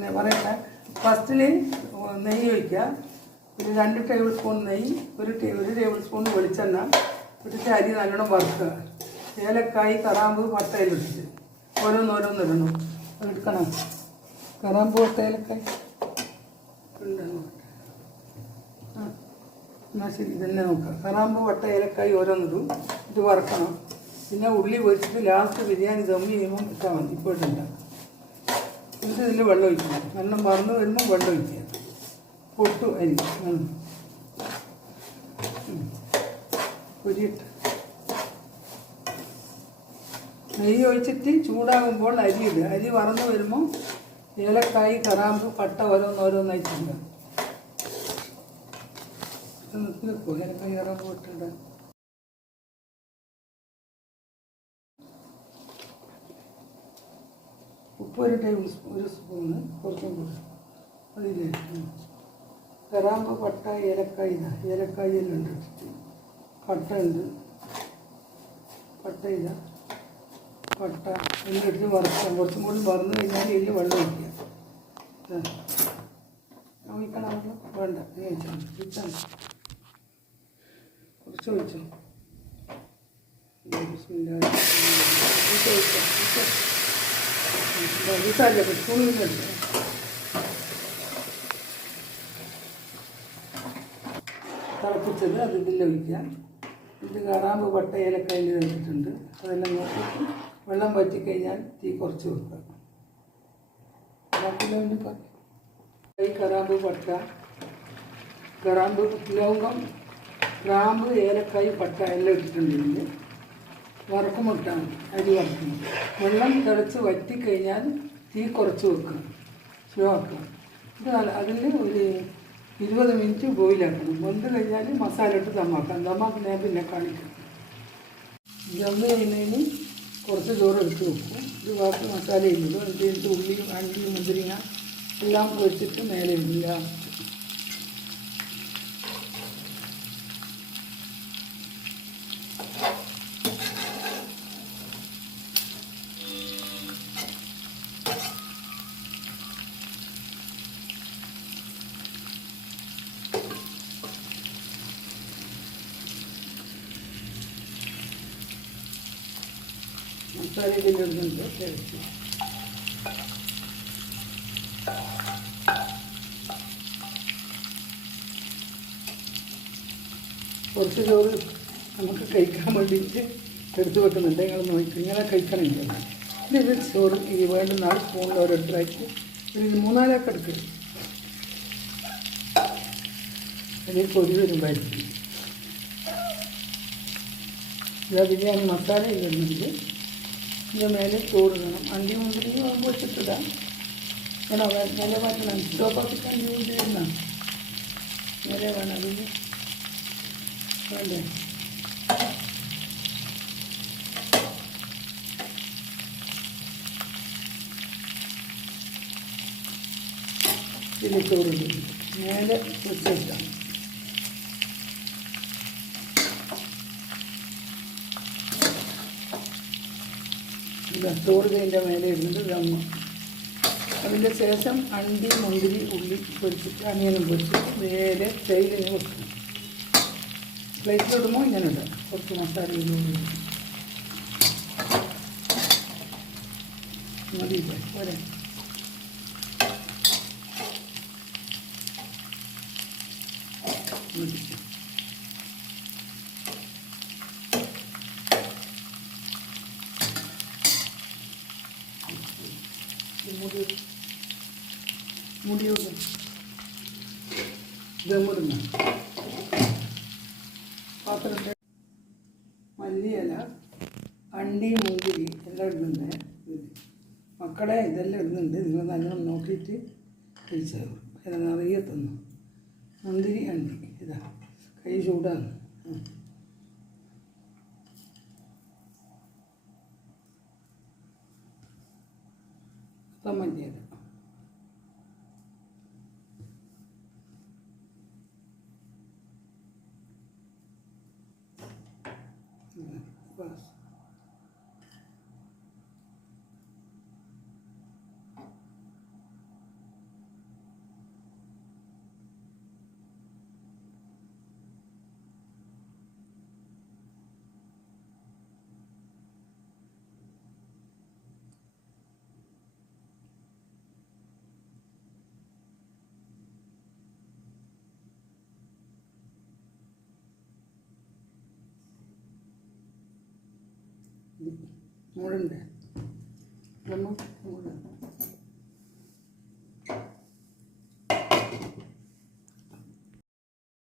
പിന്നെ പറയട്ടെ. ഫസ്റ്റിൽ നെയ്യ് ഒഴിക്കുക. പിന്നെ 2 ടേബിൾ സ്പൂൺ നെയ്യ്, ഒരു ടേബിൾ സ്പൂൺ വെളിച്ചെണ്ണ ഇട്ടിട്ട് അരി നല്ലോണം വറുക്കുക. ഏലക്കായ്, കറാമ്പ്, പട്ടയിലിട്ടിട്ട് ഓരോന്നോരോന്നിടണം. എടുക്കണം. കറാമ്പ്, പട്ട, ഏലക്കായ് ഉണ്ടോ? എന്നാൽ ശരി, ഇതന്നെ നോക്കാം. കറാമ്പ്, പട്ട, ഏലക്കായ് ഓരോന്നിടും. ഇത് വറക്കണം. പിന്നെ ഉള്ളി പൊരിച്ചിട്ട് ലാസ്റ്റ് ബിരിയാണി ദം ചെയ്യുമ്പോൾ ഇട്ടാൽ മതി. ഇപ്പോൾ ഇടണ്ട. എന്നിട്ട് ഇതിൽ വെള്ളം ഒഴിക്കണം. വെള്ളം വറന്ന് വരുമ്പോൾ വെള്ളം ഒഴിക്കുക. പൊട്ടു അരി പൊരിയിട്ട് നെയ്യ് ഒഴിച്ചിട്ട് ചൂടാകുമ്പോൾ അരി ഇടുക. അരി വറന്ന് വരുമ്പോൾ ഏലക്കായ്, കറാമ്പ്, പട്ട ഓരോന്നോരോന്നായിട്ടുണ്ട്. വെക്കുമോ? ഏലക്കായ്, കറാമ്പ്, പട്ട ഉപ്പ് ഒരു സ്പൂണ് കുറച്ചും കൂടി അതില്ലേ. കറാമ്പ്, പട്ട, ഏലക്കായ്, ഏലക്കായെല്ലാം ഉണ്ട്. പട്ട ഉണ്ട്. പട്ടയില്ല. പട്ട എല്ലാം ഇട്ട് വറുക്കാം. കുറച്ചും കൂടി വറന്ന് കഴിഞ്ഞാൽ ഇതിൽ വെള്ളം ഒഴിക്കുക. ഒഴിക്കണം. വേണ്ട, ഒഴിച്ചാൽ കുറച്ച് ഒഴിച്ചോ. സ്പൂണിൽ തിളപ്പിച്ചത് അത് ഇതിൽ ഒഴിക്കുക. ഇത് കറാമ്പ്, പട്ട, ഏലക്കായിൽ വെച്ചിട്ടുണ്ട്. അതെല്ലാം നോക്കിയിട്ട് വെള്ളം വറ്റിക്കഴിഞ്ഞാൽ തീ കുറച്ച് വെക്കുക. കറാമ്പ്, പട്ട, കറാമ്പ്, ലവംഗം, ഗ്രാമ്പ്, ഏലക്കായ്, പട്ട എല്ലാം ഇട്ടിട്ടുണ്ട്. ഇതിൽ വറക്കുമിട്ടാണ് അരി വറക്കണം. വെള്ളം തിളച്ച് വറ്റിക്കഴിഞ്ഞാൽ തീ കുറച്ച് വെക്കുക, സ്ലോ ആക്കുക. ഇത് അതിൽ ഒരു 20 മിനിറ്റ് ബോയിലാക്കണം. വെന്ത് കഴിഞ്ഞാൽ മസാല ഇട്ട് ദമ്മാക്കാം. ദമ്മാക്കുന്ന പിന്നെ കാണിക്കാം. ദമ്മ് ചെയ്യുന്നതിന് കുറച്ച് ചോറ് എടുത്ത് വെക്കും. ഇത് ബാക്കി മസാല ഇടും. എന്നിട്ട് ഉള്ളിയും അണ്ടിയും മുന്തിരിങ്ങ എല്ലാം വെച്ചിട്ട് മേലെ ഇടില്ല. മസാല ഇതിലിടുന്നുണ്ട്. കഴിച്ചു കുറച്ച് ചോറ് നമുക്ക് കഴിക്കാൻ വേണ്ടിയിട്ട് എടുത്ത് വെക്കുന്നുണ്ട്. നിങ്ങൾ നോക്കി ഇങ്ങനെ കഴിക്കണമെങ്കിൽ ഇത് ചോറ് ഈ വേണ്ടുന്ന ആൾ സ്പൂണിൽ ഓരോരുത്തരാക്കി ഒരു 3-4 എടുക്കുക. അതിൽ പൊരി വരുമ്പോഴായിരിക്കും ഇതാ ബിരിയാണി മസാല ഇടുന്നുണ്ട്. ഇതിൻ്റെ മേലെ ചോറിടണം. അണ്ടി മുന്തിരി വെച്ചിട്ടിടാം. വേണോ? മേലെ മാറ്റണം. സ്റ്റോപ്പാക്കിയിട്ട് അണ്ടി മുന്തിരി ഇടണം. മേലെ വേണം. അതിന് വേണ്ടേ? ഇതിൽ ചോറിടും. മേലെ വെച്ചിട്ടാണ്. ചോറ് ഇതിൻ്റെ മേലെ ഇടുന്നത് ദമ്മ. അതിൻ്റെ ശേഷം അണ്ടി, മുന്തിരി, ഉള്ളി പൊരിച്ചിട്ട് അനിയനും പൊരിച്ചിട്ട് മേലെ തൈലിന് വെക്കും. പ്ലേറ്റിലിടുമ്പോൾ ഇങ്ങനെ ഇടാം. കുറച്ച് മസാല മതി പോരെ. മുടിയോട് ദമ്മിടുന്ന പാത്രത്തിൽ മല്ലിയില, അണ്ടി, മുന്തിരി എല്ലാം ഇടുന്നുണ്ട്. മക്കളെ ഇതെല്ലാം ഇടുന്നുണ്ട്. നിങ്ങൾ നല്ലോണം നോക്കിയിട്ട് കഴിച്ചാൽ നിറയെ തന്നു. മുന്തിരി, അണ്ടി ഇതാ കൈ ചൂടാണ്. മല്ലിയില ബസ് മൂടണ്ടേ നമ്മൾ മൂടാം.